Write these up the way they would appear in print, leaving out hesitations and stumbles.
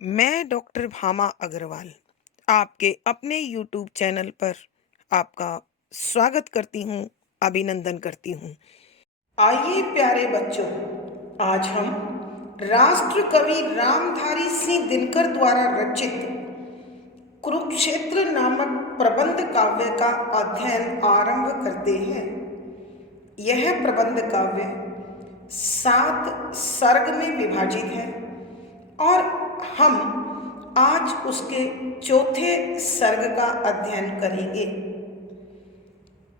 मैं डॉक्टर भामा अग्रवाल आपके अपने यूट्यूब चैनल पर आपका स्वागत करती हूँ, अभिनंदन करती हूँ। आइए प्यारे बच्चों, आज हम राष्ट्र कवि रामधारी सिंह दिनकर द्वारा रचित कुरुक्षेत्र नामक प्रबंध काव्य का अध्ययन आरंभ करते हैं। यह प्रबंध काव्य 7 सर्ग में विभाजित है और हम आज उसके चौथे सर्ग का अध्ययन करेंगे।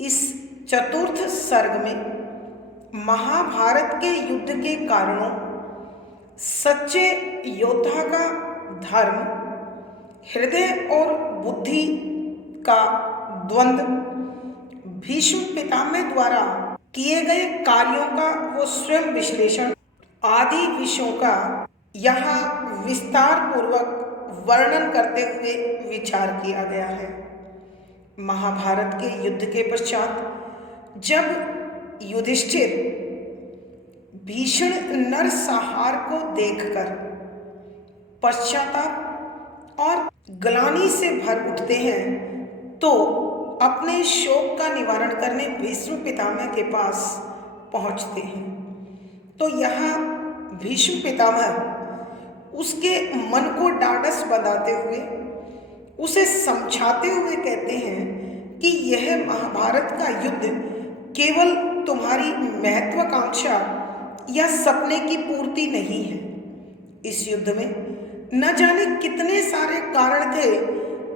इस चतुर्थ सर्ग में महाभारत के युद्ध के कारणों, सच्चे योद्धा का धर्म, हृदय और बुद्धि का द्वंद्व, भीष्म पितामह द्वारा किए गए कार्यों का वो स्वयं विश्लेषण आदि विषयों का यहाँ विस्तार पूर्वक वर्णन करते हुए विचार किया गया है। महाभारत के युद्ध के पश्चात जब युधिष्ठिर भीषण नरसंहार को देखकर पश्चाताप और ग्लानि से भर उठते हैं तो अपने शोक का निवारण करने भीष्म पितामह के पास पहुंचते हैं। तो यहाँ भीष्म पितामह उसके मन को ढाढ़स बंधाते हुए, उसे समझाते हुए कहते हैं कि यह महाभारत का युद्ध केवल तुम्हारी महत्वाकांक्षा या सपने की पूर्ति नहीं है। इस युद्ध में न जाने कितने सारे कारण थे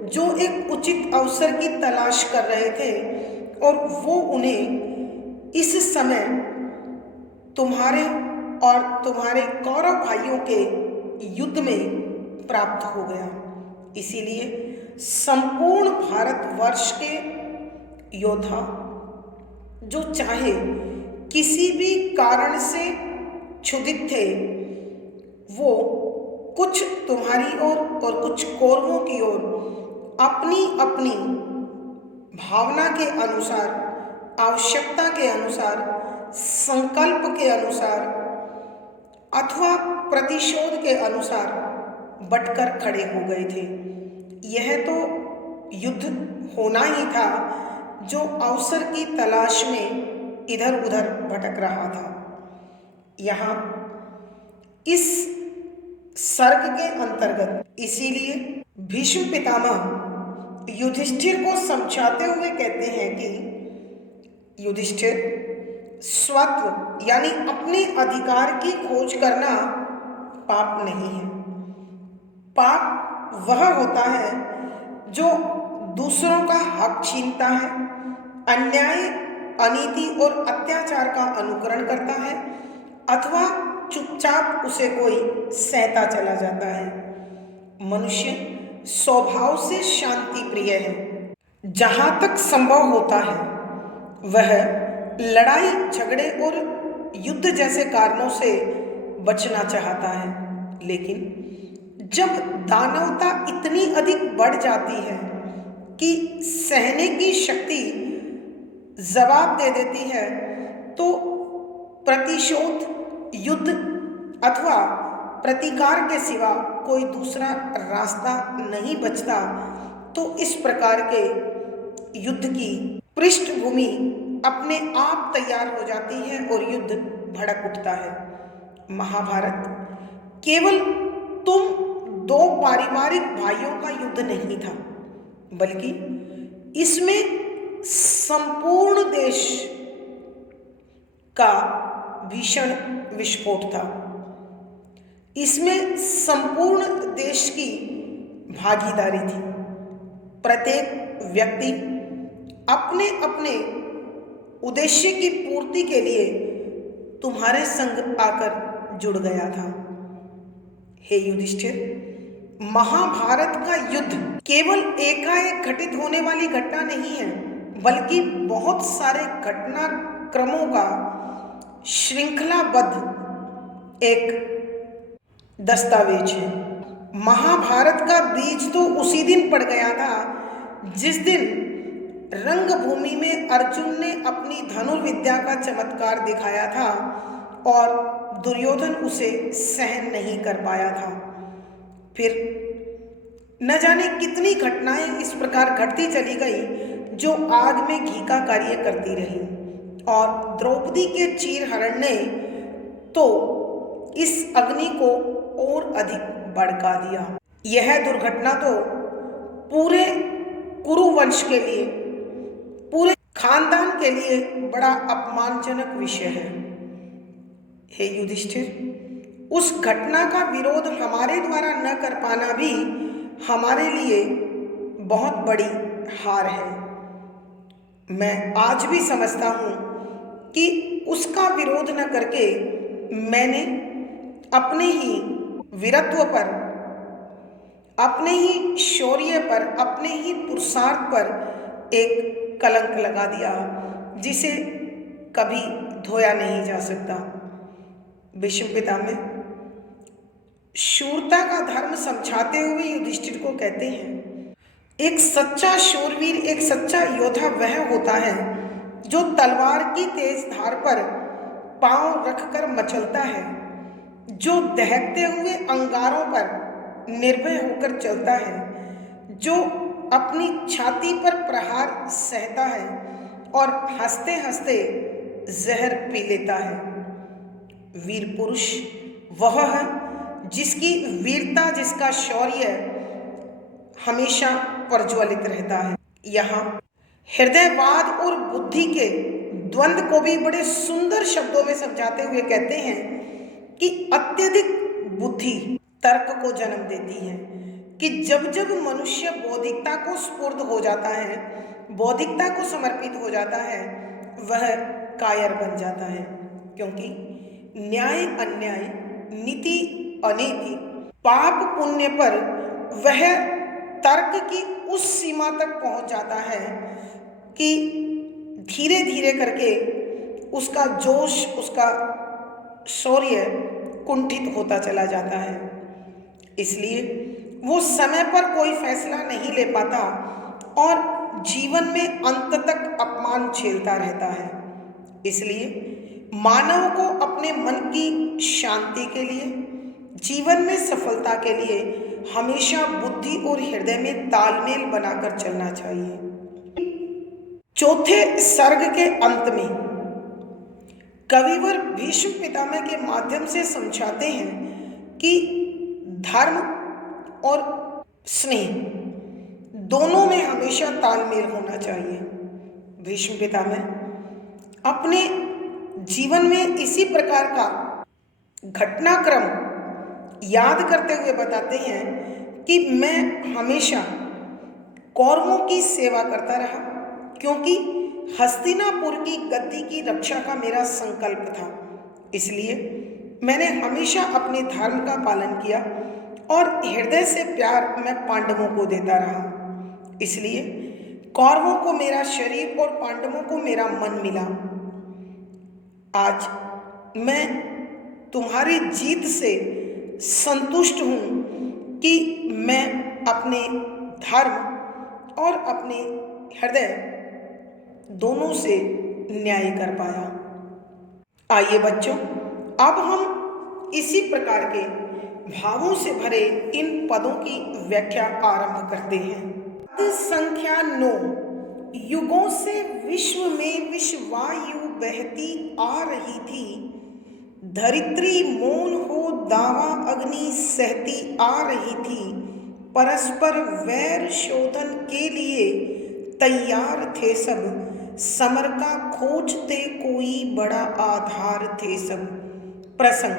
जो एक उचित अवसर की तलाश कर रहे थे और वो उन्हें इस समय तुम्हारे और तुम्हारे कौरव भाइयों के युद्ध में प्राप्त हो गया। इसीलिए संपूर्ण भारतवर्ष के योद्धा जो चाहे किसी भी कारण से क्षुधित थे, वो कुछ तुम्हारी ओर और कुछ कौरवों की ओर अपनी अपनी भावना के अनुसार, आवश्यकता के अनुसार, संकल्प के अनुसार अथवा प्रतिशोध के अनुसार बटकर खड़े हो गए थे। यह तो युद्ध होना ही था जो अवसर की तलाश में इधर उधर भटक रहा था। यहाँ इस सर्ग के अंतर्गत इसीलिए भीष्म पितामह युधिष्ठिर को समझाते हुए कहते हैं कि युधिष्ठिर, स्वत्व यानी अपने अधिकार की खोज करना पाप नहीं है। पाप वह होता है जो दूसरों का हक छीनता है, अन्याय, अनीति और अत्याचार का अनुकरण करता है अथवा चुपचाप उसे कोई सहता चला जाता है। मनुष्य स्वभाव से शांति प्रिय है। जहाँ तक संभव होता है वह लड़ाई झगड़े और युद्ध जैसे कारणों से बचना चाहता है, लेकिन जब दानवता इतनी अधिक बढ़ जाती है कि सहने की शक्ति जवाब दे देती है तो प्रतिशोध, युद्ध अथवा प्रतिकार के सिवा कोई दूसरा रास्ता नहीं बचता। तो इस प्रकार के युद्ध की पृष्ठभूमि अपने आप तैयार हो जाती है और युद्ध भड़क उठता है। महाभारत केवल तुम दो पारिवारिक भाइयों का युद्ध नहीं था, बल्कि इसमें संपूर्ण देश का भीषण विस्फोट था। इसमें संपूर्ण देश की भागीदारी थी। प्रत्येक व्यक्ति अपने अपने उद्देश्य की पूर्ति के लिए तुम्हारे संग आकर जुड़ गया था। हे युधिष्ठिर, महाभारत का युद्ध केवल एकाएक घटित होने वाली घटना नहीं है, बल्कि बहुत सारे घटनाक्रमों का श्रृंखलाबद्ध एक दस्तावेज है। महाभारत का बीज तो उसी दिन पड़ गया था जिस दिन रंगभूमि में अर्जुन ने अपनी धनुर्विद्या का चमत्कार दिखाया था और दुर्योधन उसे सहन नहीं कर पाया था। फिर न जाने कितनी घटनाएं इस प्रकार घटती चली गई जो आग में घी का कार्य करती रही, और द्रौपदी के चीरहरण ने तो इस अग्नि को और अधिक भड़का दिया। यह दुर्घटना तो पूरे कुरुवंश के लिए, पूरे खानदान के लिए बड़ा अपमानजनक विषय है। हे युधिष्ठिर, उस घटना का विरोध हमारे द्वारा न कर पाना भी हमारे लिए बहुत बड़ी हार है। मैं आज भी समझता हूँ कि उसका विरोध न करके मैंने अपने ही वीरत्व पर, अपने ही शौर्य पर, अपने ही पुरुषार्थ पर एक कलंक लगा दिया जिसे कभी धोया नहीं जा सकता। भीष्म पितामह शूरता का धर्म समझाते हुए युधिष्ठिर को कहते हैं, एक सच्चा शूरवीर, एक सच्चा योद्धा वह होता है जो तलवार की तेज धार पर पांव रखकर मचलता है, जो दहकते हुए अंगारों पर निर्भय होकर चलता है, जो अपनी छाती पर प्रहार सहता है और हंसते हंसते जहर पी लेता है। वीर पुरुष वह है जिसकी वीरता, जिसका शौर्य हमेशा प्रज्वलित रहता है। यहाँ हृदयवाद और बुद्धि के द्वंद्व को भी बड़े सुंदर शब्दों में समझाते हुए कहते हैं कि अत्यधिक बुद्धि तर्क को जन्म देती है, कि जब जब मनुष्य बौद्धिकता को स्फूर्त हो जाता है, बौद्धिकता को समर्पित हो जाता है, वह कायर बन जाता है। क्योंकि न्याय अन्याय, नीति अनीति, पाप पुण्य पर वह तर्क की उस सीमा तक पहुंच जाता है कि धीरे धीरे करके उसका जोश, उसका शौर्य कुंठित होता चला जाता है। इसलिए वो समय पर कोई फैसला नहीं ले पाता और जीवन में अंत तक अपमान झेलता रहता है। इसलिए मानव को अपने मन की शांति के लिए, जीवन में सफलता के लिए हमेशा बुद्धि और हृदय में तालमेल बनाकर चलना चाहिए। चौथे सर्ग के अंत में कविवर भीष्म पितामह के माध्यम से समझाते हैं कि धर्म और स्नेह दोनों में हमेशा तालमेल होना चाहिए। भीष्म पितामह अपने जीवन में इसी प्रकार का घटनाक्रम याद करते हुए बताते हैं कि मैं हमेशा कौरवों की सेवा करता रहा, क्योंकि हस्तिनापुर की गद्दी की रक्षा का मेरा संकल्प था। इसलिए मैंने हमेशा अपने धर्म का पालन किया और हृदय से प्यार मैं पांडवों को देता रहा। इसलिए कौरवों को मेरा शरीर और पांडवों को मेरा मन मिला। आज मैं तुम्हारी जीत से संतुष्ट हूँ कि मैं अपने धर्म और अपने हृदय दोनों से न्याय कर पाया। आइए बच्चों, अब हम इसी प्रकार के भावों से भरे इन पदों की व्याख्या आरंभ करते हैं। पद संख्या 9। युगों से विश्व में विश्ववायु बहती आ रही थी, धरित्री मौन हो दावा अग्नि सहती आ रही थी, परस्पर वैर शोधन के लिए तैयार थे सब, समर का खोजते कोई बड़ा आधार थे सब। प्रसंग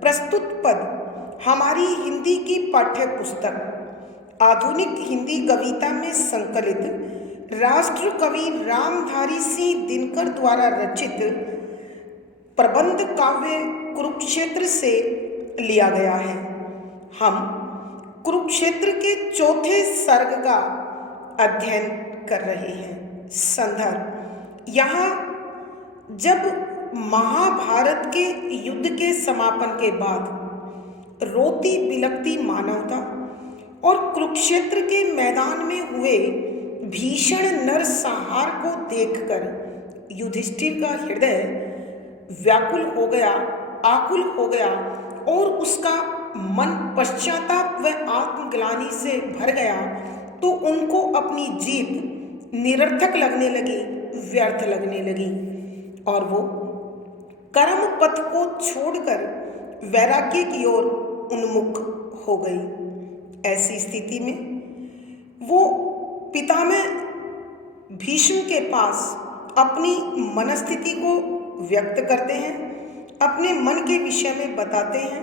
प्रस्तुत पद हमारी हिंदी की पाठ्य पुस्तक आधुनिक हिंदी कविता में संकलित राष्ट्र कवि रामधारी सिंह दिनकर द्वारा रचित प्रबंध काव्य कुरुक्षेत्र से लिया गया है। हम कुरुक्षेत्र के चौथे सर्ग का अध्ययन कर रहे हैं। संदर्भ, यहाँ जब महाभारत के युद्ध के समापन के बाद रोती बिलखती मानवता और कुरुक्षेत्र के मैदान में हुए भीषण नरसंहार को देखकर युधिष्ठिर का हृदय व्याकुल हो गया, आकुल हो गया और उसका मन पश्चाताप व आत्मग्लानि से भर गया तो उनको अपनी जीत निरर्थक लगने लगी, व्यर्थ लगने लगी और वो कर्म पथ को छोड़कर वैराग्य की ओर उन्मुख हो गई। ऐसी स्थिति में वो पितामह भीष्म के पास अपनी मनस्थिति को व्यक्त करते हैं, अपने मन के विषय में बताते हैं।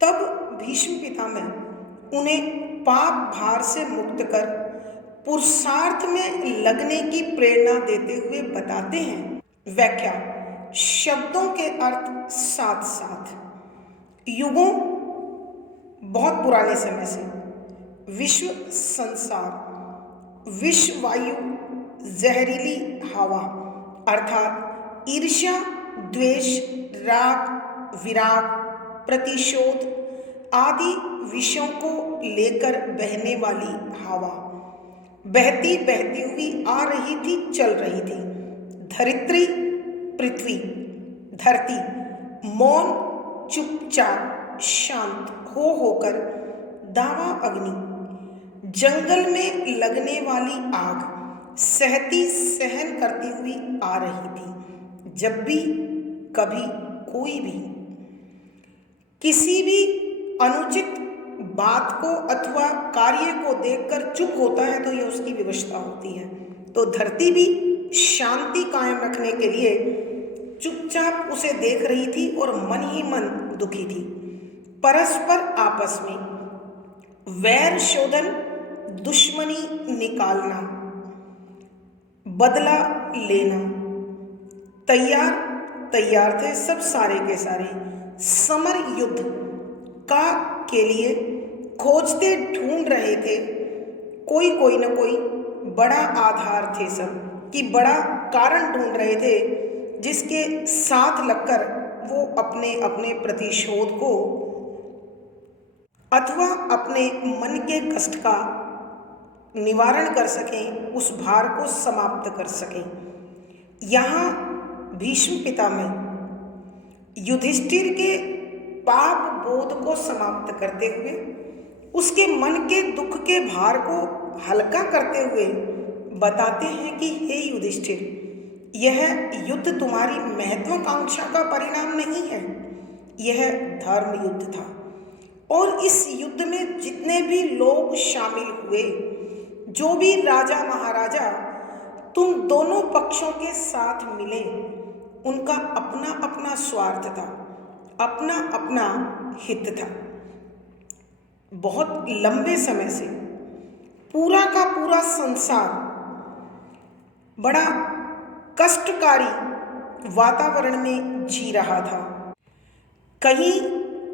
तब भीष्म पितामह उन्हें पाप भार से मुक्त कर पुरुषार्थ में लगने की प्रेरणा देते हुए बताते हैं। व्याख्या: शब्दों के अर्थ साथ साथ युगों, बहुत पुराने समय से विश्व संसार, विश्व वायु, जहरीली हवा अर्थात ईर्ष्या, द्वेष, राग, विराग, प्रतिशोध आदि विषयों को लेकर बहने वाली हवा बहती बहती हुई आ रही थी, चल रही थी। धरित्री, पृथ्वी, धरती मौन, चुपचाप, शांत होकर दावा अग्नि, जंगल में लगने वाली आग सहती सहन करती हुई आ रही थी। जब भी कभी कोई भी किसी भी अनुचित बात को अथवा कार्य को देखकर चुप होता है तो यह उसकी विवशता होती है। तो धरती भी शांति कायम रखने के लिए चुपचाप उसे देख रही थी और मन ही मन दुखी थी। परस्पर आपस में वैर शोधन, दुश्मनी निकालना, बदला लेना, तैयार थे सब सारे के सारे समर युद्ध का के लिए खोजते ढूंढ रहे थे। कोई न कोई बड़ा आधार थे सब कि बड़ा कारण ढूंढ रहे थे जिसके साथ लगकर वो अपने अपने प्रतिशोध को अथवा अपने मन के कष्ट का निवारण कर सकें, उस भार को समाप्त कर सकें। यहाँ भीष्म पितामह युधिष्ठिर के पाप बोध को समाप्त करते हुए, उसके मन के दुख के भार को हल्का करते हुए बताते हैं कि हे युधिष्ठिर, यह युद्ध तुम्हारी महत्वाकांक्षा का परिणाम नहीं है, यह धर्म युद्ध था। और इस युद्ध में जितने भी लोग शामिल हुए, जो भी राजा महाराजा तुम दोनों पक्षों के साथ मिले, उनका अपना अपना स्वार्थ था, अपना अपना हित था। बहुत लंबे समय से पूरा का पूरा संसार बड़ा कष्टकारी वातावरण में जी रहा था। कहीं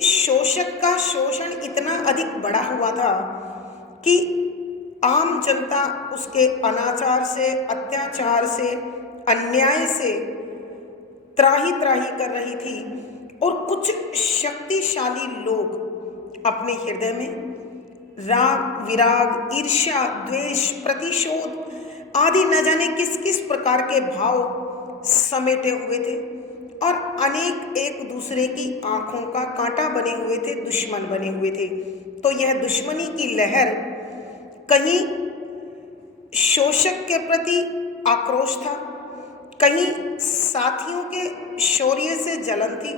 शोषक का शोषण इतना अधिक बढ़ा हुआ था कि आम जनता उसके अनाचार से, अत्याचार से, अन्याय से त्राही त्राही कर रही थी और कुछ शक्तिशाली लोग अपने हृदय में राग, विराग, ईर्ष्या, द्वेष, प्रतिशोध आदि न जाने किस किस प्रकार के भाव समेटे हुए थे और अनेक एक दूसरे की आंखों का कांटा बने हुए थे, दुश्मन बने हुए थे। तो यह दुश्मनी की लहर कहीं शोषक के प्रति आक्रोश था, कहीं साथियों के शौर्य से जलन थी,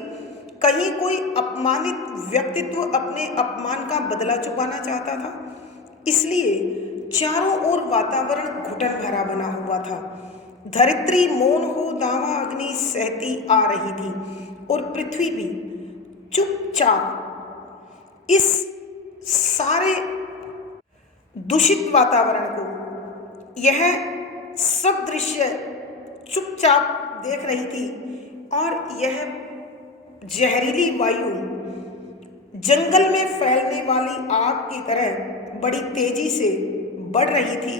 कहीं कोई अपमानित व्यक्तित्व अपने अपमान का बदला चुकाना चाहता था। इसलिए चारों ओर वातावरण घुटन भरा बना हुआ था। धरित्री मौन हो दावा अग्नि सहती आ रही थी और पृथ्वी भी चुपचाप इस सारे दूषित वातावरण को, यह सब दृश्य चुपचाप देख रही थी और यह जहरीली वायु जंगल में फैलने वाली आग की तरह बड़ी तेजी से बढ़ रही थी,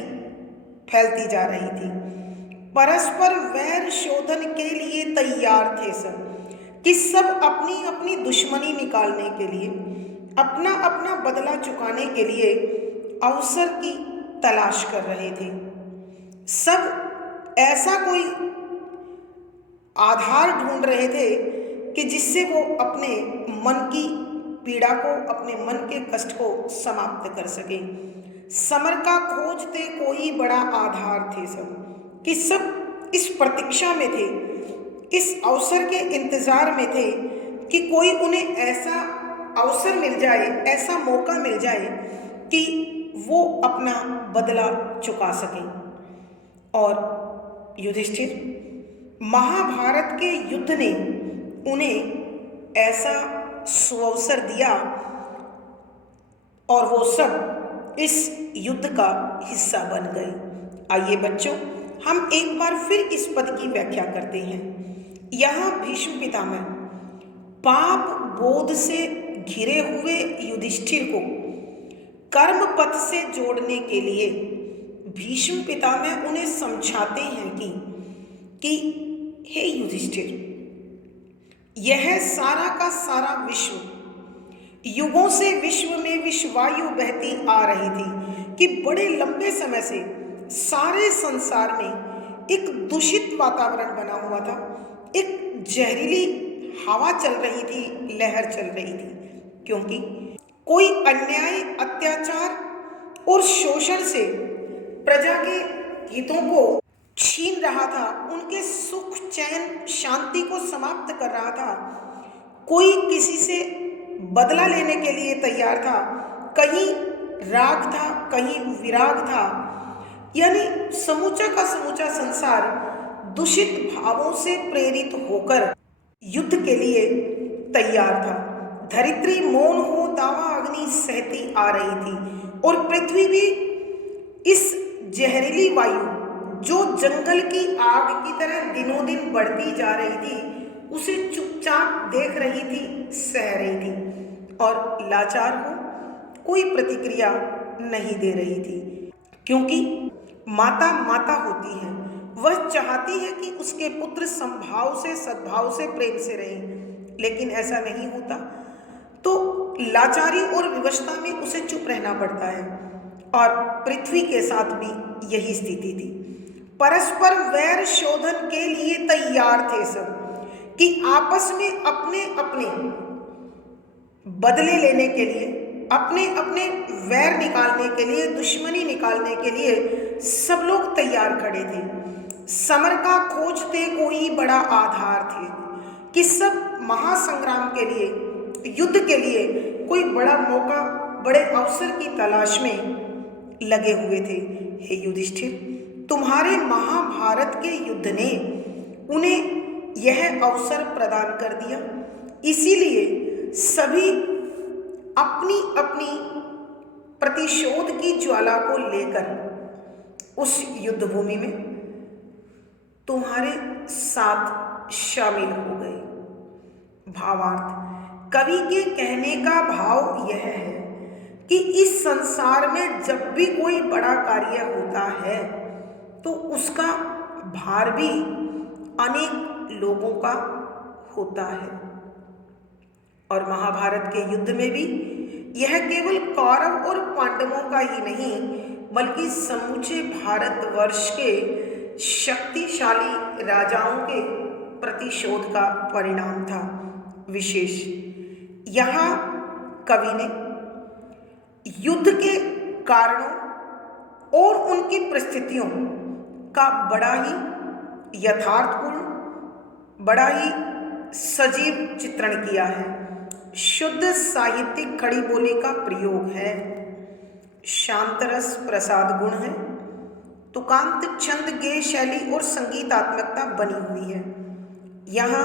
फैलती जा रही थी। परस्पर वैर शोधन के लिए तैयार थे सब कि सब अपनी अपनी दुश्मनी निकालने के लिए, अपना अपना बदला चुकाने के लिए अवसर की तलाश कर रहे थे। सब ऐसा कोई आधार ढूंढ रहे थे कि जिससे वो अपने मन की पीड़ा को, अपने मन के कष्ट को समाप्त कर सके। समर का खोजते कोई बड़ा आधार थे सब, कि सब इस प्रतीक्षा में थे, इस अवसर के इंतजार में थे कि कोई उन्हें ऐसा अवसर मिल जाए, ऐसा मौका मिल जाए कि वो अपना बदला चुका सकें। और युधिष्ठिर, महाभारत के युद्ध ने उन्हें ऐसा सुअवसर दिया और वो सब इस युद्ध का हिस्सा बन गए। आइए बच्चों, हम एक बार फिर इस पद की व्याख्या करते हैं। यहाँ भीष्म पितामह पाप बोध से घिरे हुए युधिष्ठिर को कर्म पथ से जोड़ने के लिए भीष्म पितामह उन्हें समझाते हैं कि हे युधिष्ठिर, यह सारा का सारा विश्व, युगों से विश्व में विश्ववायु बहती आ रही थी कि बड़े लंबे समय से सारे संसार में एक दूषित वातावरण बना हुआ था, एक जहरीली हवा चल रही थी, लहर चल रही थी, क्योंकि कोई अन्याय, अत्याचार और शोषण से प्रजा के हितों को छीन रहा था, उनके सुख, चैन, शांति को समाप्त कर रहा था। कोई किसी से बदला लेने के लिए तैयार था, कहीं राग था, कहीं विराग था, यानी समूचा का समूचा संसार दूषित भावों से प्रेरित होकर युद्ध के लिए तैयार था। धरित्री मौन हो दावा अग्नि सहती आ रही थी और पृथ्वी भी इस जहरीली वायु, जो जंगल की आग की तरह दिनों दिन बढ़ती जा रही थी, उसे चुपचाप देख रही थी, सह रही थी और लाचार हो कोई प्रतिक्रिया नहीं दे रही थी। क्योंकि माता माता होती है, वह चाहती है कि उसके पुत्र समभाव से, सद्भाव से, प्रेम से रहें, लेकिन ऐसा नहीं होता तो लाचारी और विवशता में उसे चुप रहना पड़ता है। और पृथ्वी के साथ भी यही स्थिति थी। परस्पर वैर शोधन के लिए तैयार थे सब, कि आपस में अपने अपने बदले लेने के लिए, अपने अपने वैर निकालने के लिए, दुश्मनी निकालने के लिए सब लोग तैयार खड़े थे। समर का खोजते कोई बड़ा आधार थे, कि सब महासंग्राम के लिए, युद्ध के लिए कोई बड़ा मौका, बड़े अवसर की तलाश में लगे हुए थे। हे युधिष्ठिर, तुम्हारे महाभारत के युद्ध ने उन्हें यह अवसर प्रदान कर दिया, इसीलिए सभी अपनी अपनी प्रतिशोध की ज्वाला को लेकर उस युद्ध भूमि में तुम्हारे साथ शामिल हो गए। भावार्थ, कवि के कहने का भाव यह है कि इस संसार में जब भी कोई बड़ा कार्य होता है तो उसका भार भी अनेक लोगों का होता है। और महाभारत के युद्ध में भी यह केवल कौरव और पांडवों का ही नहीं, बल्कि समूचे भारतवर्ष के शक्तिशाली राजाओं के प्रतिशोध का परिणाम था। विशेष यहाँ कवि ने युद्ध के कारणों और उनकी परिस्थितियों का बड़ा ही यथार्थपूर्ण, बड़ा ही सजीव चित्रण किया है। शुद्ध साहित्यिक खड़ी बोली का प्रयोग है, शांतरस प्रसाद गुण है, तुकांत छंद गेय शैली और संगीतात्मकता बनी हुई है। यहाँ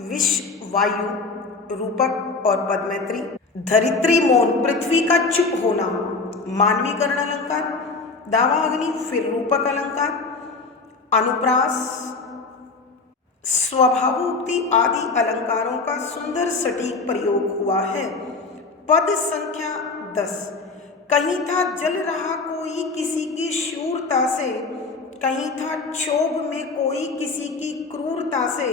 विष, वायु, रूपक और पदमैत्री, धरित्री मौन, पृथ्वी का चुप होना, मानवीकरण अलंकार, दावा अग्नि, फिर रूपक अलंकार, अनुप्रास, स्वभावोक्ति आदि अलंकारों का सुंदर सटीक प्रयोग हुआ है। पद संख्या 10। कहीं था जल रहा कोई किसी की शूरता से, कहीं था क्षोभ में कोई किसी की क्रूरता से,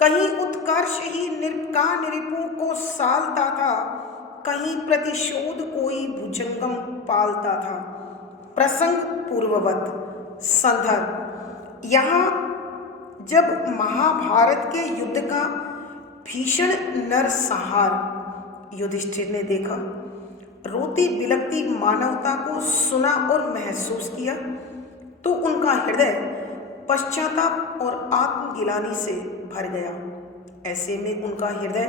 कहीं उत्कर्ष ही का निरिपों को सालता था, कहीं प्रतिशोध कोई भुजंगम पालता था। प्रसंग पूर्ववत। संदर्भ, यहाँ जब महाभारत के युद्ध का भीषण नरसंहार युधिष्ठिर ने देखा, रोती बिलखती मानवता को सुना और महसूस किया, तो उनका हृदय पश्चाताप और आत्मगिलानी से भर गया। ऐसे में उनका हृदय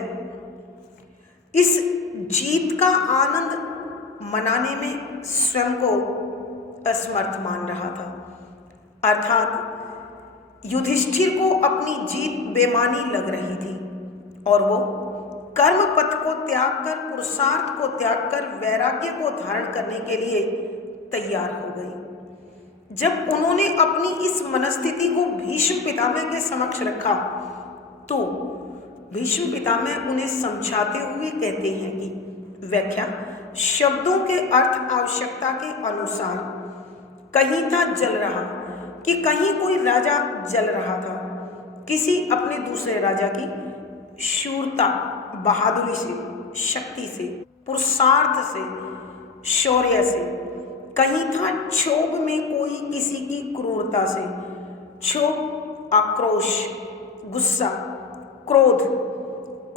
इस जीत का आनंद मनाने में स्वयं को असमर्थ मान रहा था। अर्थात युधिष्ठिर को अपनी जीत बेमानी लग रही थी और वो कर्म पथ को त्याग कर, पुरुषार्थ को त्याग कर वैराग्य को धारण करने के लिए तैयार हो गई। जब उन्होंने अपनी इस मनस्थिति को भीष्म पितामह के समक्ष रखा तो भीष्म पितामह उन्हें समझाते हुए कहते हैं कि व्याख्या शब्दों के अर्थ आवश्यकता के अनुसार कहीं था जल रहा कि कहीं कोई राजा जल रहा था, किसी अपने दूसरे राजा की शूरता, बहादुरी से, शक्ति से, पुरुषार्थ से, शौर्य से। कहीं था क्षोभ में कोई किसी की क्रूरता से। क्षोभ आक्रोश, गुस्सा, क्रोध,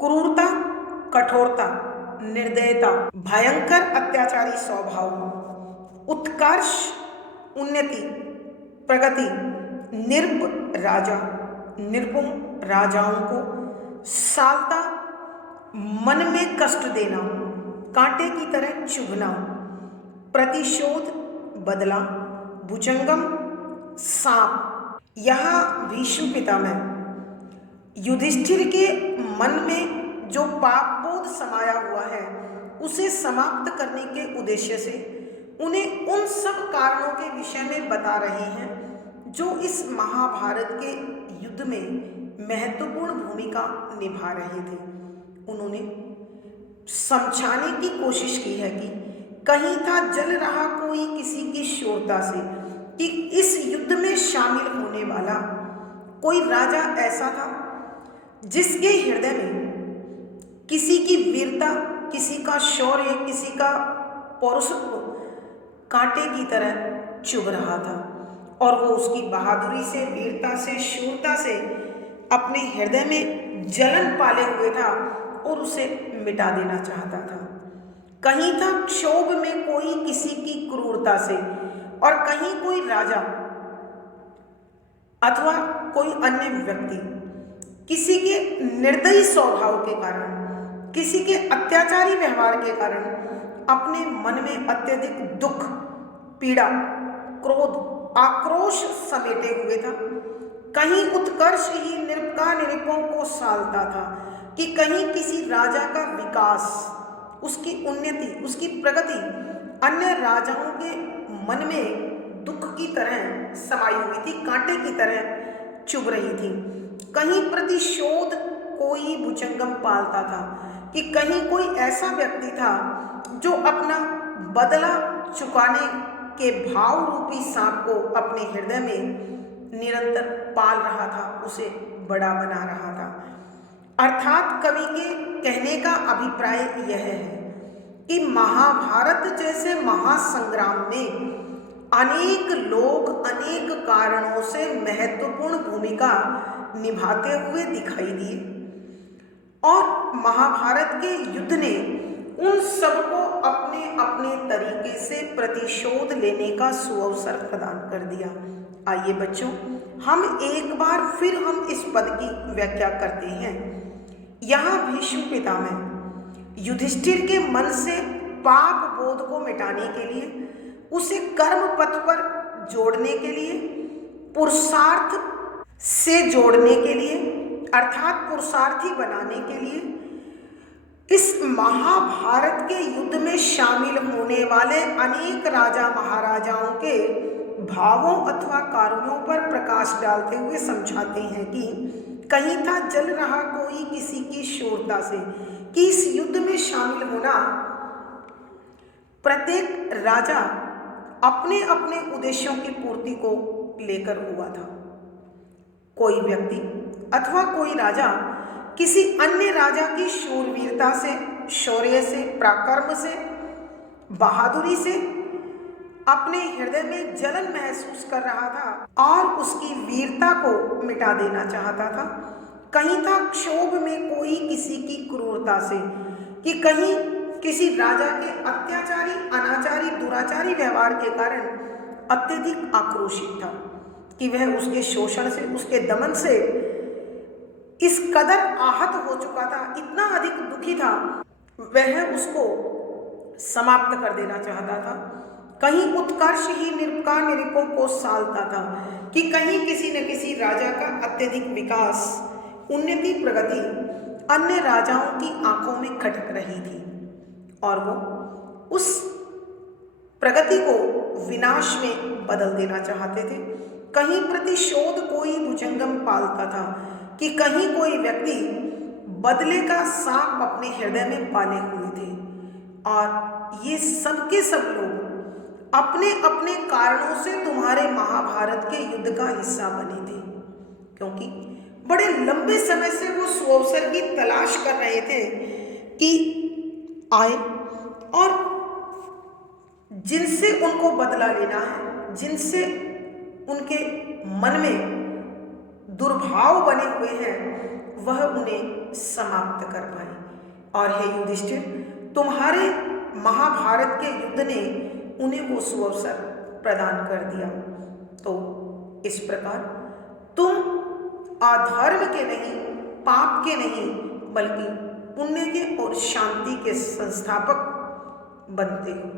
क्रूरता, कठोरता, निर्दयता, भयंकर अत्याचारी स्वभाव, उत्कर्ष, उन्नति, प्रगति, निर्भ राजा, निर्भुम राजाओं को सालता, मन में कष्ट देना, कांटे की तरह चुभना, प्रतिशोध, बदला, भुजंगम, सांप। यहाँ भीष्म पितामह युधिष्ठिर के मन में जो पाप बोध समाया हुआ है उसे समाप्त करने के उद्देश्य से उन्हें उन सब कारणों के विषय में बता रहे हैं जो इस महाभारत के युद्ध में महत्वपूर्ण भूमिका निभा रहे थे। उन्होंने समझाने की कोशिश की है कि कहीं था जल रहा कोई किसी की शूरता से कि इस युद्ध में शामिल होने वाला कोई राजा ऐसा था जिसके हृदय में किसी की वीरता, किसी का शौर्य, किसी का पौरुषत्व कांटे की तरह चुभ रहा था और वो उसकी बहादुरी से, वीरता से, शूरता से अपने हृदय में जलन पाले हुए था और उसे मिटा देना चाहता था। कहीं था क्षोभ में कोई किसी की क्रूरता से और कहीं कोई राजा अथवा कोई अन्य व्यक्ति किसी के निर्दयी स्वभाव के कारण, किसी के अत्याचारी व्यवहार के कारण अपने मन में अत्यधिक दुख, पीड़ा, क्रोध, आक्रोश समेटे हुए था। कहीं उत्कर्ष ही निरुपों को सालता था कि कहीं किसी राजा का विकास, उसकी उन्नति, उसकी प्रगति अन्य राजाओं के मन में दुख की तरह समाई हुई थी, कांटे की तरह चुभ रही थी। कहीं प्रतिशोध कोई भुजंगम पालता था कि कहीं कोई ऐसा व्यक्ति था जो अपना बदला चुकाने के भाव रूपी सांप को अपने हृदय में निरंतर पाल रहा था, उसे बड़ा बना रहा था। अर्थात कवि के कहने का अभिप्राय यह है कि महाभारत जैसे महासंग्राम में अनेक लोग अनेक कारणों से महत्वपूर्ण भूमिका निभाते हुए दिखाई दिए और महाभारत के युद्ध ने उन सबको अपने अपने तरीके से प्रतिशोध लेने का सुअवसर प्रदान कर दिया। आइए बच्चों, हम एक बार फिर हम इस पद की व्याख्या करते हैं। यहाँ भीष्म पितामह युधिष्ठिर के मन से पाप बोध को मिटाने के लिए, उसे कर्म पथ पर जोड़ने के लिए, पुरुषार्थ से जोड़ने के लिए अर्थात पुरुषार्थी बनाने के लिए इस महाभारत के युद्ध में शामिल होने वाले अनेक राजा महाराजाओं के भावों अथवा कार्यों पर प्रकाश डालते हुए समझाते हैं कि कहीं था जल रहा कोई किसी की शूरता से कि इस युद्ध में शामिल होना प्रत्येक राजा अपने अपने उद्देश्यों की पूर्ति को लेकर हुआ था। कोई व्यक्ति अथवा कोई राजा किसी अन्य राजा की शूरवीरता से, शौर्य से, पराक्रम से, बहादुरी से अपने हृदय में जलन महसूस कर रहा था और उसकी वीरता को मिटा देना चाहता था। कहीं था क्षोभ में कोई किसी की क्रूरता से कि कहीं किसी राजा के अत्याचारी, अनाचारी, दुराचारी व्यवहार के कारण अत्यधिक आक्रोशित था कि वह उसके शोषण से, उसके दमन से इस कदर आहत हो चुका था, इतना अधिक दुखी था, वह उसको समाप्त कर देना चाहता था। कहीं उत्कर्ष ही निरपकार निरीपों को सालता था कि कहीं किसी न किसी राजा का अत्यधिक विकास, उन्नति, प्रगति अन्य राजाओं की आंखों में खटक रही थी और वो उस प्रगति को विनाश में बदल देना चाहते थे। कहीं प्रतिशोध कोई भुजंगम पालता था कि कहीं कोई व्यक्ति बदले का सांप अपने हृदय में पाले हुए थे और ये सब के सब लोग अपने अपने कारणों से तुम्हारे महाभारत के युद्ध का हिस्सा बने थे, क्योंकि बड़े लंबे समय से वो सुअवसर की तलाश कर रहे थे कि आए और जिनसे उनको बदला लेना है, जिनसे उनके मन में दुर्भाव बने हुए हैं, वह उन्हें समाप्त कर पाए। और हे युधिष्ठिर, तुम्हारे महाभारत के युद्ध ने उन्हें वो सुअवसर प्रदान कर दिया। तो इस प्रकार तुम अधर्म के नहीं, पाप के नहीं, बल्कि पुण्य के और शांति के संस्थापक बनते हो।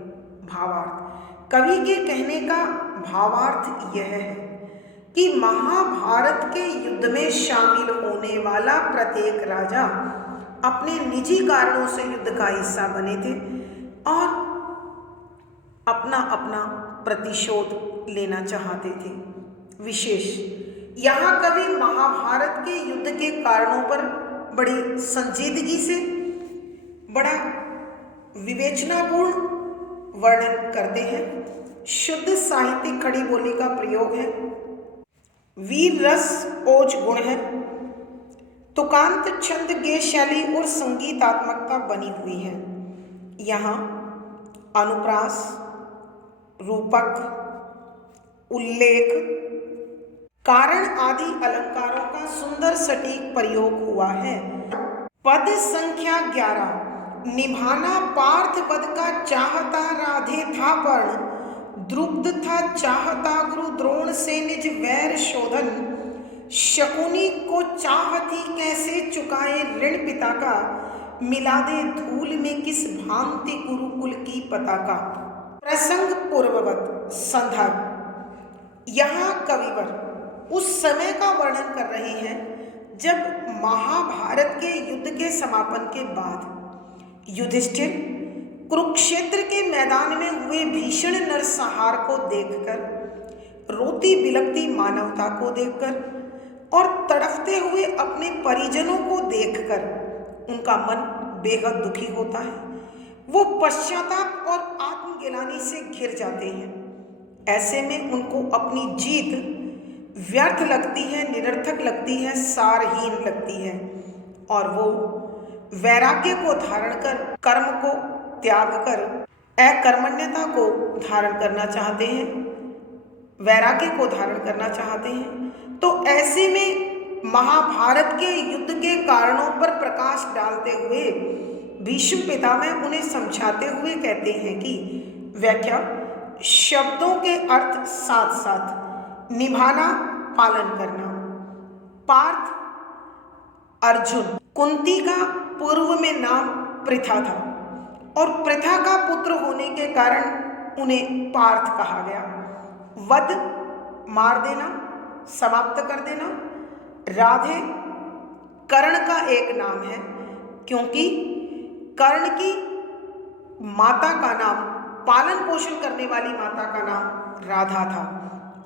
भावार्थ, कवि के कहने का भावार्थ यह है कि महाभारत के युद्ध में शामिल होने वाला प्रत्येक राजा अपने निजी कारणों से युद्ध का हिस्सा बने थे और अपना अपना प्रतिशोध लेना चाहते थे। विशेष यहाँ कवि महाभारत के युद्ध के कारणों पर बड़ी संजीदगी से, बड़ा विवेचनापूर्ण वर्णन करते हैं। शुद्ध साहित्यिक खड़ी बोली का प्रयोग है, वीर रस ओज गुण है, तुकांत छंद गेय शैली और संगीतात्मकता बनी हुई है। यहाँ अनुप्रास, रूपक, उल्लेख, कारण आदि अलंकारों का सुंदर सटीक प्रयोग हुआ है। पद संख्या 11। निभाना पार्थ पद का चाहता राधे था पर्ण, द्रुपद था चाहता गुरु द्रोण से निज वैर शोधन, शकुनी को चाहती कैसे चुकाए ऋण पिता का, मिला दे धूल में किस भांति गुरुकुल की पताका। प्रसंग पूर्ववत संदर्भ, यहाँ कविवर उस समय का वर्णन कर रहे हैं जब महाभारत के युद्ध के समापन के बाद युधिष्ठिर कुरुक्षेत्र के मैदान में हुए भीषण नरसंहार को देखकर, रोती बिलखती मानवता को देखकर और तड़फते हुए अपने परिजनों को देखकर उनका मन बेहद दुखी होता है। वो पश्चाताप और आत्मग्लानि से घिर जाते हैं। ऐसे में उनको अपनी जीत व्यर्थ लगती है, निरर्थक लगती है, सारहीन लगती है और वो वैराग्य को धारण कर, कर्म को त्याग कर अकर्मण्यता को धारण करना चाहते हैं, वैराग्य को धारण करना चाहते हैं। तो ऐसे में महाभारत के युद्ध के कारणों पर प्रकाश डालते हुए भीष्म पितामह उन्हें समझाते हुए कहते हैं कि व्याख्या, शब्दों के अर्थ साथ साथ निभाना, पालन करना। पार्थ अर्जुन, कुंती का पूर्व में नाम पृथा था और पृथा का पुत्र होने के कारण उन्हें पार्थ कहा गया। वध, मार देना, समाप्त कर देना। राधे कर्ण का एक नाम है, क्योंकि कर्ण की माता का नाम, पालन पोषण करने वाली माता का नाम राधा था,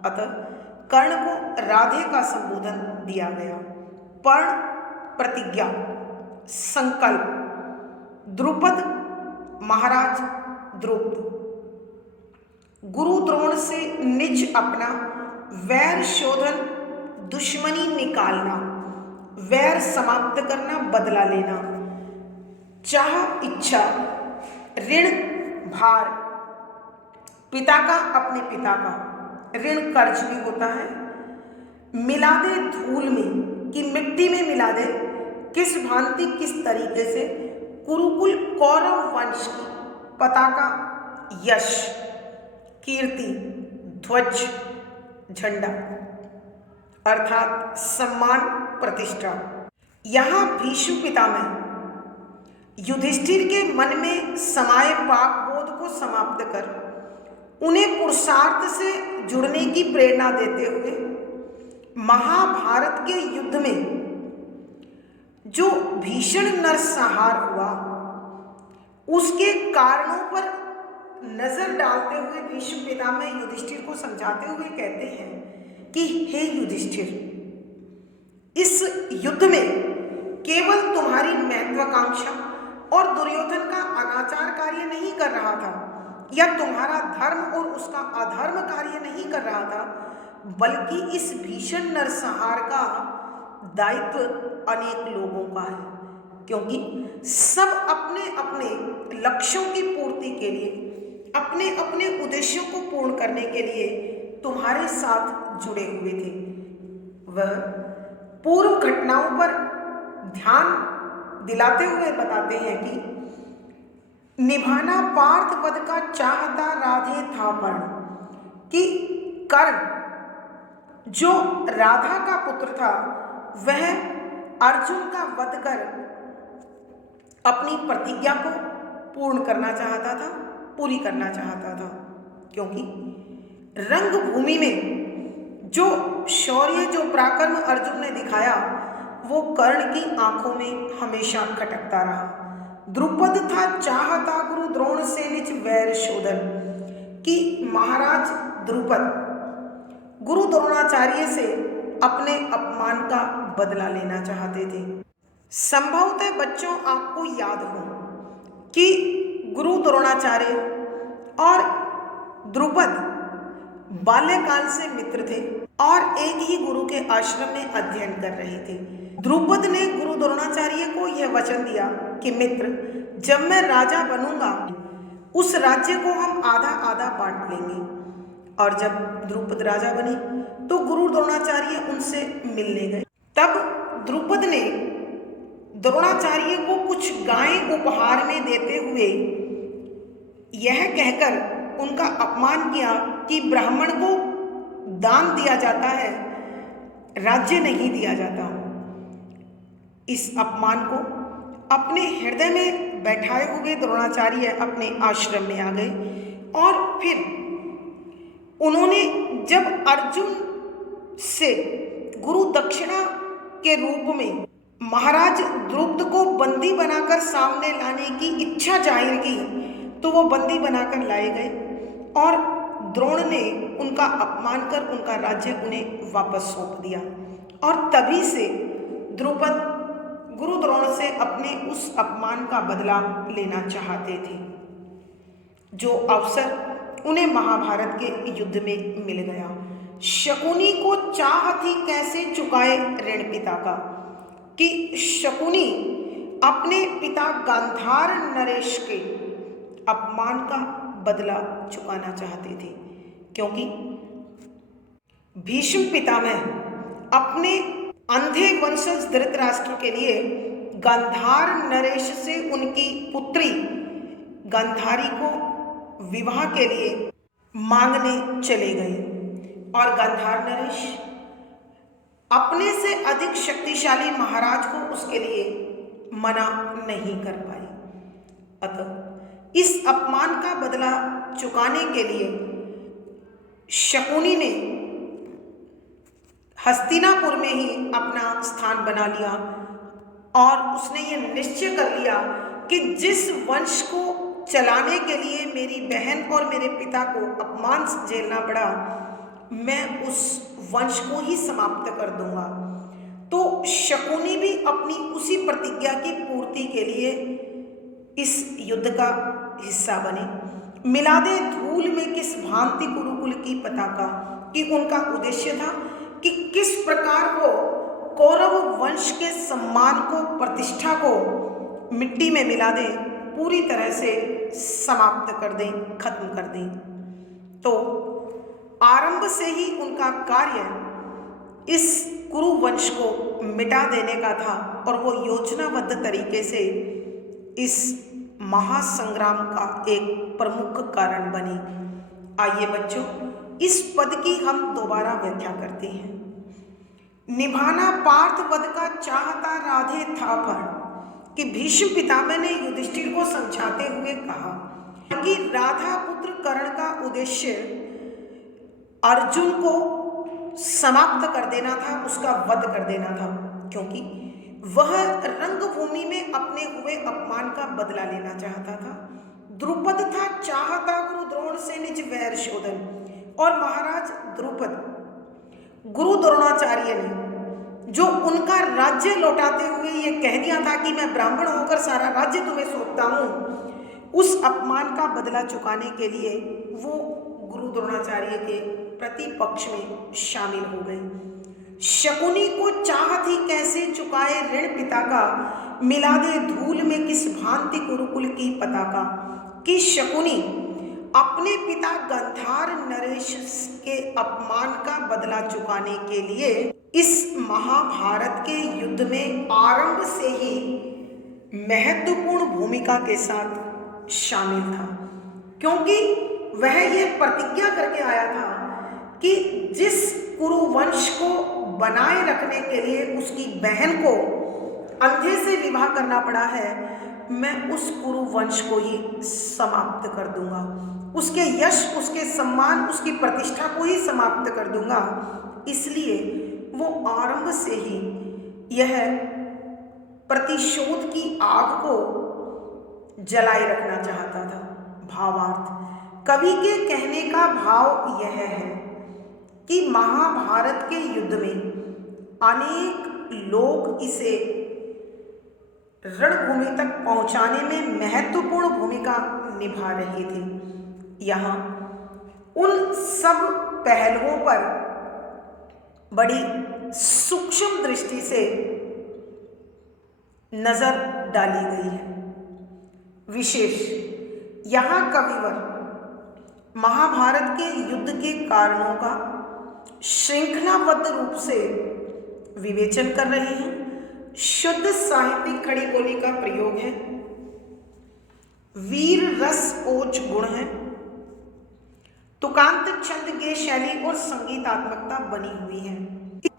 अतः कर्ण को राधे का संबोधन दिया गया। पर्ण, प्रतिज्ञा, संकल्प। द्रुपद, महाराज द्रुपद। गुरु द्रोण से निज अपना वैर शोधन, दुश्मनी निकालना, वैर समाप्त करना, बदला लेना। चाह, इच्छा। ऋण, भार, पिता का अपने पिता का। ऋण कर्ज भी होता है। मिला दे धूल में, कि मिट्टी में मिला दे, किस भांति, किस तरीके से, कुरुकुल कौरव वंश की पताका, यश, कीर्ति, ध्वज, झंडा अर्थात सम्मान, प्रतिष्ठा। यहाँ भीष्म पितामह युधिष्ठिर के मन में समाये पाप बोध को समाप्त कर उन्हें पुरुषार्थ से जुड़ने की प्रेरणा देते हुए महाभारत के युद्ध में जो भीषण नरसंहार हुआ उसके कारणों पर नजर डालते हुए भीष्म पितामह युधिष्ठिर को समझाते हुए कहते हैं कि हे युधिष्ठिर, इस युद्ध में केवल तुम्हारी महत्वाकांक्षा और दुर्योधन का अनाचार कार्य नहीं कर रहा था या तुम्हारा धर्म और उसका अधर्म कार्य नहीं कर रहा था, बल्कि इस भीषण नरसंहार का दायित्व अनेक लोगों का है, क्योंकि सब अपने अपने लक्ष्यों की पूर्ति के लिए, अपने अपने उद्देश्यों को पूर्ण करने के लिए तुम्हारे साथ जुड़े हुए थे। वह पूर्व घटनाओं पर ध्यान दिलाते हुए बताते हैं कि निभाना पार्थ वध का चाहता राधे था पर्ण, कि कर्ण जो राधा का पुत्र था वह अर्जुन का वध कर अपनी प्रतिज्ञा को पूर्ण करना चाहता था, पूरी करना चाहता था, क्योंकि रंगभूमि में जो शौर्य, जो पराक्रम अर्जुन ने दिखाया वो कर्ण की आंखों में हमेशा खटकता रहा। द्रुपद था चाहता गुरु द्रोण से निज वैर शोधन, कि महाराज द्रुपद गुरु द्रोणाचार्य से अपने अपमान का बदला लेना चाहते थे। संभवतः बच्चों आपको याद हो कि गुरु द्रोणाचार्य और द्रुपद बाल्यकाल से मित्र थे और एक ही गुरु के आश्रम में अध्ययन कर रहे थे। द्रुपद ने गुरु द्रोणाचार्य को यह वचन दिया कि मित्र, जब मैं राजा बनूंगा उस राज्य को हम आधा आधा बांट लेंगे। और जब द्रुपद राजा बने तो गुरु द्रोणाचार्य उनसे मिलने गए। तब द्रुपद ने द्रोणाचार्य को कुछ गायें उपहार में देते हुए यह कहकर उनका अपमान किया कि ब्राह्मण को दान दिया जाता है, राज्य नहीं दिया जाता। इस अपमान को अपने हृदय में बैठाए हुए द्रोणाचार्य अपने आश्रम में आ गए और फिर उन्होंने जब अर्जुन से गुरु दक्षिणा के रूप में महाराज द्रुपद को बंदी बनाकर सामने लाने की इच्छा जाहिर की तो वो बंदी बनाकर लाए गए और द्रोण ने उनका अपमान कर उनका राज्य उन्हें वापस सौंप दिया। और तभी से द्रुपद गुरु द्रोण से अपने उस अपमान का बदला लेना चाहते थे, जो अवसर उन्हें महाभारत के युद्ध में मिल गया। शकुनी को चाह थी कैसे चुकाए ऋण पिता का, कि शकुनी अपने पिता गांधार नरेश के अपमान का बदला चुकाना चाहते थे, क्योंकि भीष्म पितामह अपने अंधे वंशज धृतराष्ट्र के लिए गांधार नरेश से उनकी पुत्री गांधारी को विवाह के लिए मांगने चले गए और गांधार नरेश अपने से अधिक शक्तिशाली महाराज को उसके लिए मना नहीं कर पाए। अतः इस अपमान का बदला चुकाने के लिए शकुनी ने हस्तिनापुर में ही अपना स्थान बना लिया और उसने ये निश्चय कर लिया कि जिस वंश को चलाने के लिए मेरी बहन और मेरे पिता को अपमान झेलना पड़ा, मैं उस वंश को ही समाप्त कर दूंगा। तो शकुनी भी अपनी उसी प्रतिज्ञा की पूर्ति के लिए इस युद्ध का हिस्सा बने। मिला दे धूल में किस भांति गुरुकुल की पताका, कि उनका उद्देश्य था कि किस प्रकार वो कौरव वंश के सम्मान को, प्रतिष्ठा को मिट्टी में मिला दें, पूरी तरह से समाप्त कर दें, खत्म कर दें। तो आरंभ से ही उनका कार्य इस कुरु वंश को मिटा देने का था और वो योजनाबद्ध तरीके से इस महासंग्राम का एक प्रमुख कारण बनी। आइए बच्चों, इस पद की हम दोबारा व्याख्या करते हैं। निभाना पार्थ वध का चाहता राधे था फल, कि भीष्म पितामह ने युधिष्ठिर को समझाते हुए कहा कि राधा पुत्र कर्ण का उद्देश्य अर्जुन को समाप्त कर देना था, उसका वध कर देना था, क्योंकि वह रंगभूमि में अपने हुए अपमान का बदला लेना चाहता था। द्रुपद था चाहता गुरु द्रोण से निज वैर शोधन, और महाराज द्रुपद गुरु द्रोणाचार्य ने जो उनका राज्य लौटाते हुए ये कह दिया था कि मैं ब्राह्मण होकर सारा राज्य तुम्हें सौंपता हूं, उस अपमान का बदला चुकाने के लिए वो गुरु द्रोणाचार्य के प्रतिपक्ष में शामिल हो गए। शकुनी को चाहत ही कैसे चुकाए ऋण पिता का, मिला दे धूल में किस भांति कुरुकुल की पताका, कि शकुनी अपने पिता गंधार नरेश के अपमान का बदला चुकाने के लिए इस महाभारत के युद्ध में आरंभ से ही महत्वपूर्ण भूमिका के साथ शामिल था, क्योंकि वह ये प्रतिज्ञा करके आया था कि जिस कुरुवंश को बनाए रखने के लिए उसकी बहन को अंधे से विवाह करना पड़ा है, मैं उस कुरुवंश को ही समाप्त कर दूंगा, उसके यश, उसके सम्मान, उसकी प्रतिष्ठा को ही समाप्त कर दूंगा। इसलिए वो आरंभ से ही यह प्रतिशोध की आग को जलाए रखना चाहता था। भावार्थ, कवि के कहने का भाव यह है कि महाभारत के युद्ध में अनेक लोग इसे रणभूमि तक पहुंचाने में महत्वपूर्ण भूमिका निभा रहे थे। यहाँ उन सब पहलुओं पर बड़ी सूक्ष्म दृष्टि से नजर डाली गई है। विशेष यहाँ कविवर महाभारत के युद्ध के कारणों का श्रृंखलाबद्ध रूप से विवेचन कर रहे हैं। शुद्ध साहित्यिक खड़ी बोली का प्रयोग है, वीर रस ओज गुण है, तुकांत छंद गे शैली और संगीतात्मकता बनी हुई है।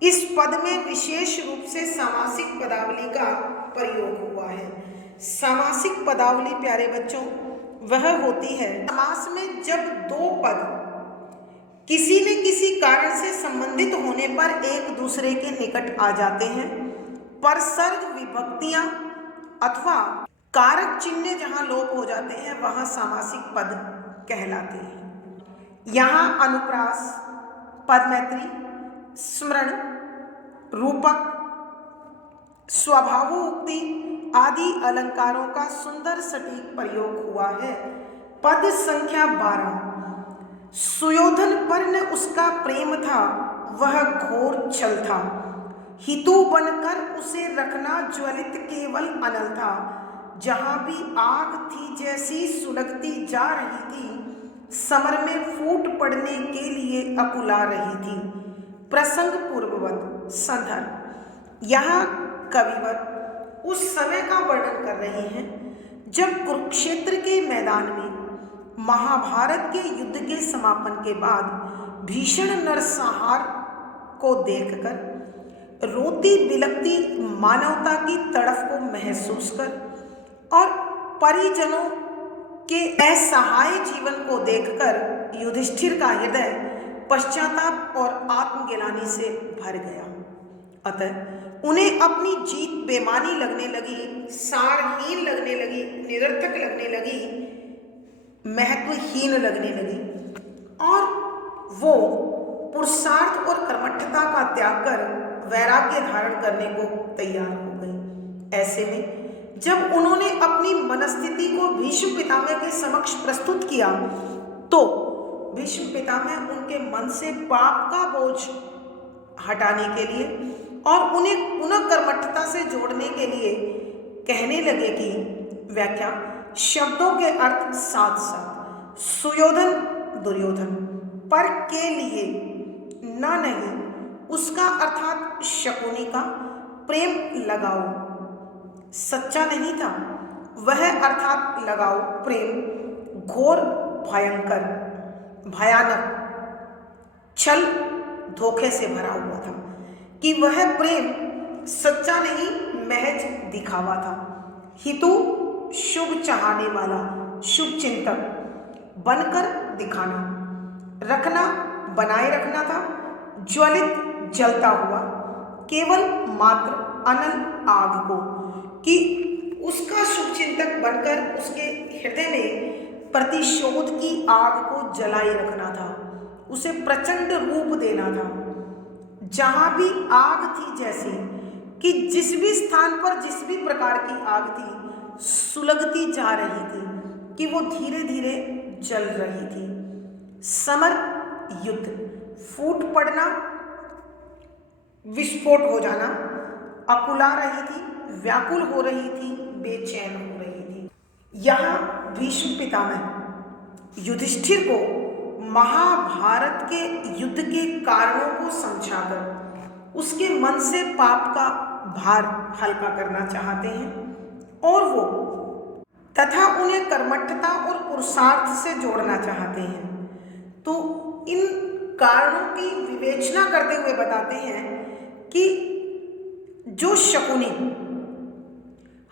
इस पद में विशेष रूप से सामासिक पदावली का प्रयोग हुआ है। सामासिक पदावली प्यारे बच्चों वह होती है समास में जब दो पद किसी न किसी कारण से संबंधित होने पर एक दूसरे के निकट आ जाते हैं, पर सर्ग विभक्तियां अथवा कारक चिन्ह जहां लोप हो जाते हैं वहां सामासिक पद कहलाते हैं। यहाँ अनुप्रास, पदमैत्री, स्मरण, रूपक, स्वभावोक्ति आदि अलंकारों का सुंदर सटीक प्रयोग हुआ है। पद संख्या 12। सुयोधन पर न उसका प्रेम था, वह घोर छल था, हितु बनकर उसे रखना ज्वलित केवल अनल था, जहां भी आग थी जैसी सुलगती जा रही थी, समर में फूट पड़ने के लिए अकुला रही थी। प्रसंग पूर्ववत संदर्भ, यहाँ कविवर उस समय का वर्णन कर रहे हैं जब कुरुक्षेत्र के मैदान में महाभारत के युद्ध के समापन के बाद भीषण नरसंहार को देखकर रोती बिलखती मानवता की तड़फ को महसूस कर और परिजनों के असहाय जीवन को देखकर युधिष्ठिर का हृदय पश्चाताप और आत्मग्लानि से भर गया। अतः उन्हें अपनी जीत बेमानी लगने लगी, सारहीन लगने लगी, निरर्थक लगने लगी, महत्वहीन लगने लगी, और वो पुरुषार्थ और कर्मठता का त्याग कर वैराग्य धारण करने को तैयार हो गई। ऐसे में जब उन्होंने अपनी मनस्थिति को भीष्म पितामह के समक्ष प्रस्तुत किया तो भीष्म पितामह उनके मन से पाप का बोझ हटाने के लिए और उन्हें पुनः कर्मठता से जोड़ने के लिए कहने लगे कि व्याख्या शब्दों के अर्थ साथ साथ सुयोधन दुर्योधन पर के लिए न नहीं उसका अर्थात शकुनी का प्रेम लगाओ सच्चा नहीं था, वह अर्थात लगाओ प्रेम घोर भयंकर भयानक छल धोखे से भरा हुआ था, कि वह प्रेम सच्चा नहीं महज दिखावा था। हितु शुभ चाहने वाला शुभ चिंतक बनकर दिखाना, रखना बनाए रखना था, ज्वलित जलता हुआ केवल मात्र अनल आग को, कि उसका शुभ चिंतक बनकर उसके हृदय में प्रतिशोध की आग को जलाए रखना था, उसे प्रचंड रूप देना था। जहां भी आग थी, जैसे कि जिस भी स्थान पर जिस भी प्रकार की आग थी सुलगती जा रही थी, कि वो धीरे धीरे जल रही थी। समर युद्ध, फूट पड़ना, विस्फोट हो जाना, अकुला रही थी, व्याकुल हो रही थी, बेचैन हो रही थी। यहाँ भीष्म पितामह युधिष्ठिर को महाभारत के युद्ध के कारणों को समझाकर उसके मन से पाप का भार हल्का करना चाहते हैं, और वो तथा उन्हें कर्मठता और पुरुषार्थ से जोड़ना चाहते हैं। तो इन कारणों की विवेचना करते हुए बताते हैं कि जो शकुनी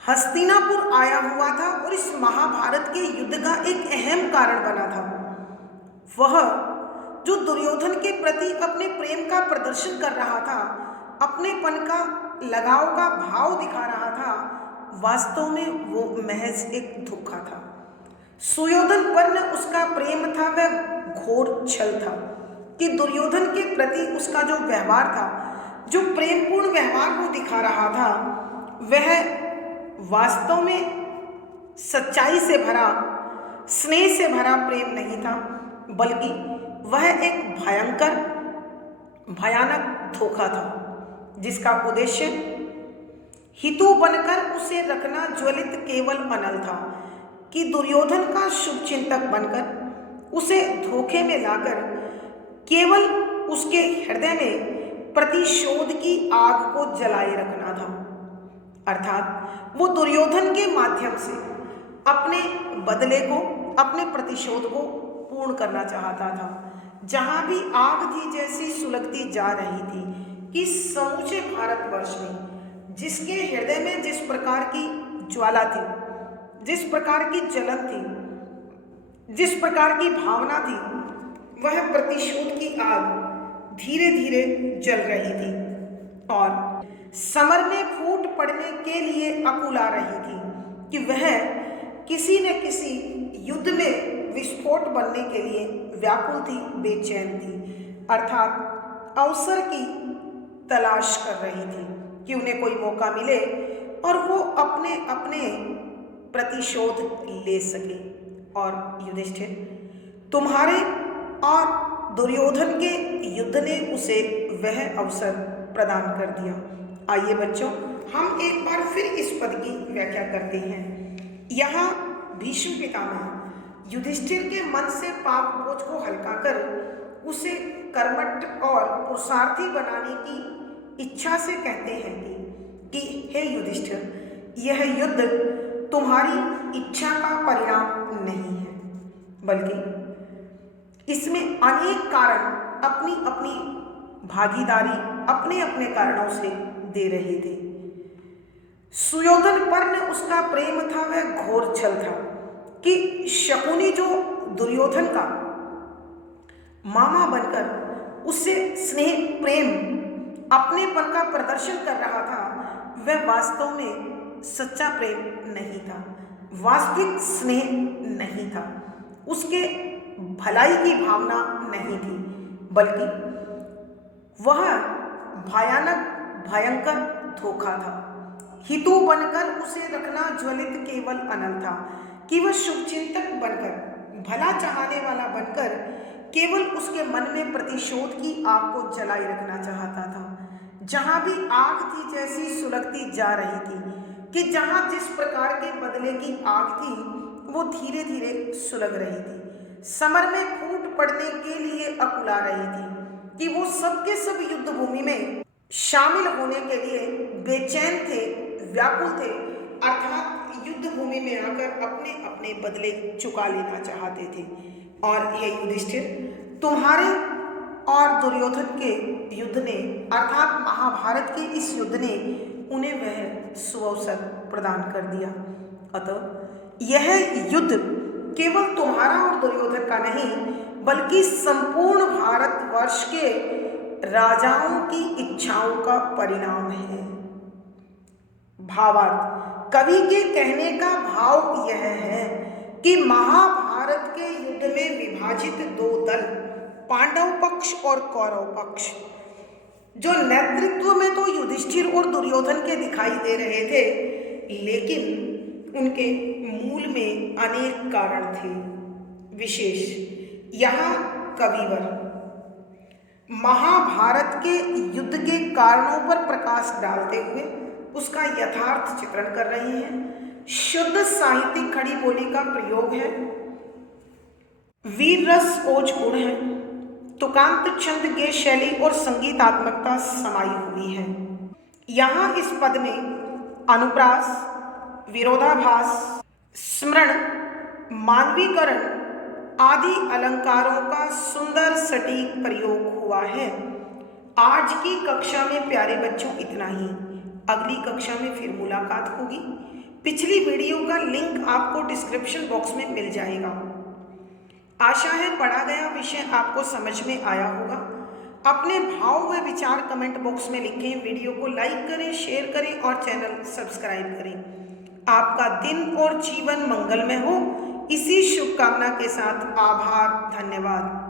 हस्तिनापुर आया हुआ था और इस महाभारत के युद्ध का एक अहम कारण बना था, वह जो दुर्योधन के प्रति अपने प्रेम का प्रदर्शन कर रहा था, अपनेपन का लगाव का भाव दिखा रहा था, वास्तव में वो महज एक धोखा था। सुयोधन पर न उसका प्रेम था, वह घोर छल था, कि दुर्योधन के प्रति उसका जो व्यवहार था, जो प्रेमपूर्ण व्यवहार वो दिखा रहा था, वह वास्तव में सच्चाई से भरा स्नेह से भरा प्रेम नहीं था, बल्कि वह एक भयंकर भयानक धोखा था, जिसका उद्देश्य हितु बनकर उसे रखना ज्वलित केवल अनल था, कि दुर्योधन का शुभ चिंतक बनकर उसे धोखे में लाकर केवल उसके हृदय में प्रतिशोध की आग को जलाए रखना था। अर्थात वो दुर्योधन के माध्यम से अपने बदले को, अपने प्रतिशोध को पूर्ण करना चाहता था। जहां भी आग थी जैसी सुलगती जा रही थी, कि समूचे भारतवर्ष में जिसके हृदय में जिस प्रकार की ज्वाला थी, जिस प्रकार की जलन थी, जिस प्रकार की भावना थी, वह प्रतिशोध की आग धीरे धीरे जल रही थी और समर में फूट पड़ने के लिए अकुला रही थी, कि वह किसी न किसी युद्ध में विस्फोट बनने के लिए व्याकुल थी, बेचैन थी। अर्थात अवसर की तलाश कर रही थी, कि उन्हें कोई मौका मिले और वो अपने अपने प्रतिशोध ले सके। और युधिष्ठिर, तुम्हारे और दुर्योधन के युद्ध ने उसे वह अवसर प्रदान कर दिया। आइए बच्चों, हम एक बार फिर इस पद की व्याख्या करते हैं। यहाँ भीष्म पितामह युधिष्ठिर के मन से पाप बोझ को हल्का कर उसे कर्मठ और पुरुषार्थी बनाने की इच्छा से कहते हैं कि हे युधिष्ठिर, यह युद्ध तुम्हारी इच्छा का परिणाम नहीं है, बल्कि इसमें अनेक कारण अपनी अपनी भागीदारी अपने अपने कारणों से दे रहे थे। सुयोधन पर न उसका प्रेम था, वह घोर छल था, कि शकुनी जो दुर्योधन का मामा बनकर उससे स्नेह प्रेम अपनेपन का प्रदर्शन कर रहा था, वह वास्तव में सच्चा प्रेम नहीं था, वास्तविक स्नेह नहीं था, उसके भलाई की भावना नहीं थी, बल्कि वह भयानक भयंकर धोखा था। हितु बनकर उसे रखना ज्वलित केवल अनल था, कि वह शुभचिंतक बनकर, भला चाहने वाला बनकर केवल उसके मन में प्रतिशोध की आग को जलाए रखना चाहता था। जहां भी आग थी जैसी सुलगती जा रही थी, कि जहां जिस प्रकार के बदले की आग थी वो धीरे धीरे सुलग रही थी, समर में फूट पड़ने के लिए अकुला रही थी, कि वो सब के सब युद्ध भूमि में शामिल होने के लिए बेचैन थे, व्याकुल थे। अर्थात युद्ध भूमि में आकर अपने अपने बदले चुका लेना चाहते थे। और ये युधिष्ठिर तुम्हारे और दुर्योधन के युद्ध ने अर्थात महाभारत के इस युद्ध ने उन्हें वह सुअवसर प्रदान कर दिया। अतः यह युद्ध केवल तुम्हारा और दुर्योधन का नहीं बल्कि संपूर्ण भारतवर्ष के राजाओं की इच्छाओं का परिणाम है। भावार्थ, कवि के कहने का भाव यह है कि महाभारत के युद्ध में विभाजित दो दल, पांडव पक्ष और कौरव पक्ष, जो नेतृत्व में तो युधिष्ठिर और दुर्योधन के दिखाई दे रहे थे, लेकिन उनके मूल में अनेक कारण थे। विशेष यहाँ कविवर महाभारत के युद्ध के कारणों पर प्रकाश डालते हुए उसका यथार्थ चित्रण कर रहे हैं। शुद्ध साहित्यिक खड़ी बोली का प्रयोग है, वीर रस ओज गुण है, तुकांत छंद गे शैली और संगीतात्मकता समाई हुई है। यहाँ इस पद में अनुप्रास, विरोधाभास, स्मरण, मानवीकरण आदि अलंकारों का सुंदर सटीक प्रयोग हुआ है। आज की कक्षा में प्यारे बच्चों इतना ही। अगली कक्षा में फिर मुलाकात होगी। पिछली वीडियो का लिंक आपको डिस्क्रिप्शन बॉक्स में मिल जाएगा। आशा है पढ़ा गया विषय आपको समझ में आया होगा। अपने भाव व विचार कमेंट बॉक्स में लिखें। वीडियो को लाइक करें, शेयर करें और चैनल सब्सक्राइब करें। आपका दिन और जीवन मंगलमय हो, इसी शुभकामना के साथ आभार, धन्यवाद।